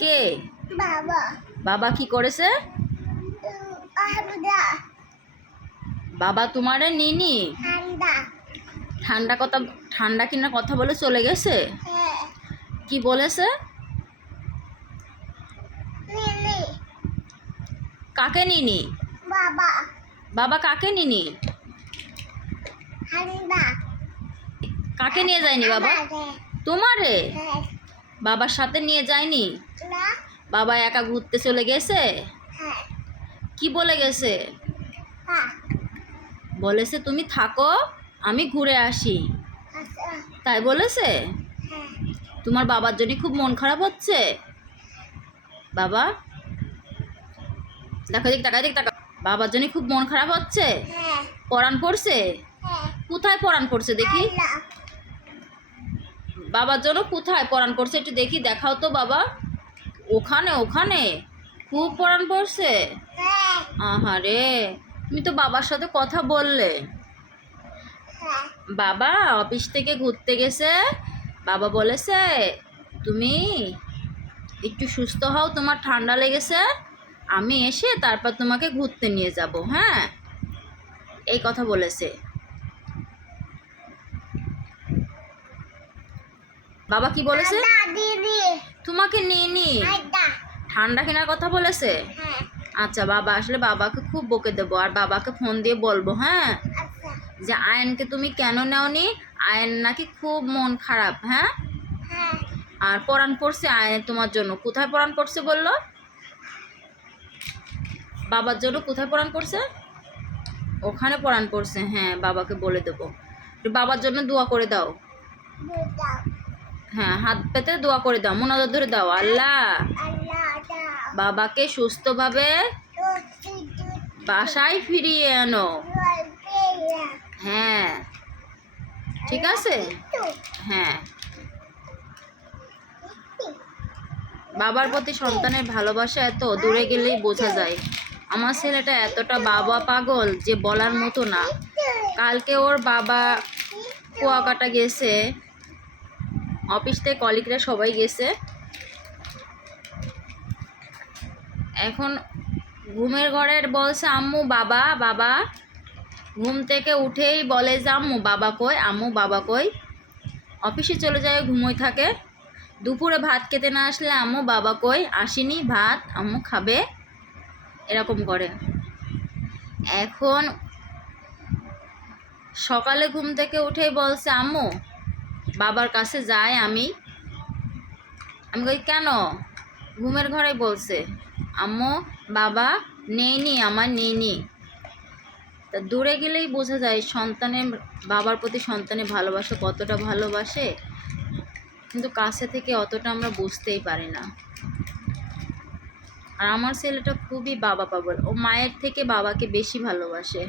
কে? বাবা। বাবা কি করেছে? ঠান্ডা। বাবা তোমারে নিনি ঠান্ডা। ঠান্ডা কিনা কথা বলে চলে গেছে। হ্যাঁ। কি বলেছে? নিনি। কাকে নিনি? বাবা। বাবা কাকে নিনি? ঠান্ডা। কাকে নিয়ে যায়নি বাবা? তোমারে হ্যাঁ। বাবার সাথে নিয়ে যায়নি? না। বাবা একা ঘুরতে চলে গেছে। হ্যাঁ। কি বলে গেছে? হ্যাঁ। বলেছে তুমি থাকো, আমি ঘুরে আসি, আচ্ছা। তাই বলেছে? হ্যাঁ। তোমার বাবার জন্য খুব মন খারাপ হচ্ছে? বাবা দেখো, দিক টাকা, দিক টাকা। বাবার জন্য খুব মন খারাপ হচ্ছে? হ্যাঁ। পরাণ পড়ছে? হ্যাঁ। কোথায় পরাণ পড়ছে দেখি? আল্লাহ। বাবার জন্য কোথায় পরাণ পড়ছে একটু দেখি, দেখাও তো বাবা। ওখানে ওখানে খুব পরাণ পড়ছে। হ্যাঁ। আহারে, তুমি তো বাবার সাথে কথা বললে। হ্যাঁ। বাবা অফিস থেকে ঘুরতে গেছে, বাবা বলেছে তুমি একটু সুস্থ হও, তোমার ঠান্ডা লেগেছে, আমি এসে তারপর তোমাকে ঘুরতে নিয়ে যাব। হ্যাঁ, এই কথা বলেছে। বাবা কি বলেছে? দিদি। তোমাকে নিয়ে নি ঠান্ডা কেনার কথা বলেছে। হ্যাঁ। আচ্ছা, বাবা আসলে বাবাকে খুব বকে দেবো, আর বাবাকে ফোন দিয়ে বলবো হ্যাঁ, আচ্ছা। যে আয়নকে তুমি কেন নেওনি, আয়ন নাকি খুব মন খারাপ। হ্যাঁ, হ্যাঁ। আর পরাণ পড়ছে আয়নের তোমার জন্য। কোথায় পরাণ পড়ছে বললো? বাবার জন্য কোথায় পরাণ পড়ছে? ওখানে পরাণ পড়ছে। হ্যাঁ, বাবাকে বলে দেবো। একটু বাবার জন্য দোয়া করে দাও। হ্যাঁ, হাত পেতে দোয়া করে দাও, মোনাজাত ধরে দাও। আল্লাহ বাবাকে সুস্থভাবে বাসায় ফিরিয়ে আনো। হ্যাঁ, ঠিক আছে। হ্যাঁ, বাবার প্রতি সন্তানের ভালোবাসা এত দূরে গেলেই বোঝা যায়। আমার ছেলেটা এতটা বাবা পাগল যে বলার মতো না। কালকে ওর বাবা কুয়াকাটা গেছে, অফিস থেকে কলিগরা সবাই গেছে। এখন ঘুমের ঘরের বলছে আম্মু বাবা বাবা, ঘুম থেকে উঠেই বলে যে আম্মু বাবা কই, আম্মু বাবা কই। অফিসে চলে যায়, ঘুমোই থাকে। দুপুরে ভাত খেতে না আসলে আম্মু বাবা কই, আসেনি ভাত, আম্মু খাবে, এরকম করে। এখন সকালে ঘুম থেকে উঠেই বলছে আম্মু বাবার কাছে যাই আমি। আমি কই কেন? ঘুমের ঘরে বলছে আম্মু বাবা নেইনি, আমার নেইনি। তা দূরে গেলেই বোঝা যায় সন্তানের, বাবার প্রতি সন্তানের ভালোবাসা কতটা ভালোবাসে, কিন্তু কাছে থেকে অতটা আমরা বুঝতেই পারি না। আর আমার ছেলেটা খুবই বাবা পাগল, ও মায়ের থেকে বাবাকে বেশি ভালোবাসে।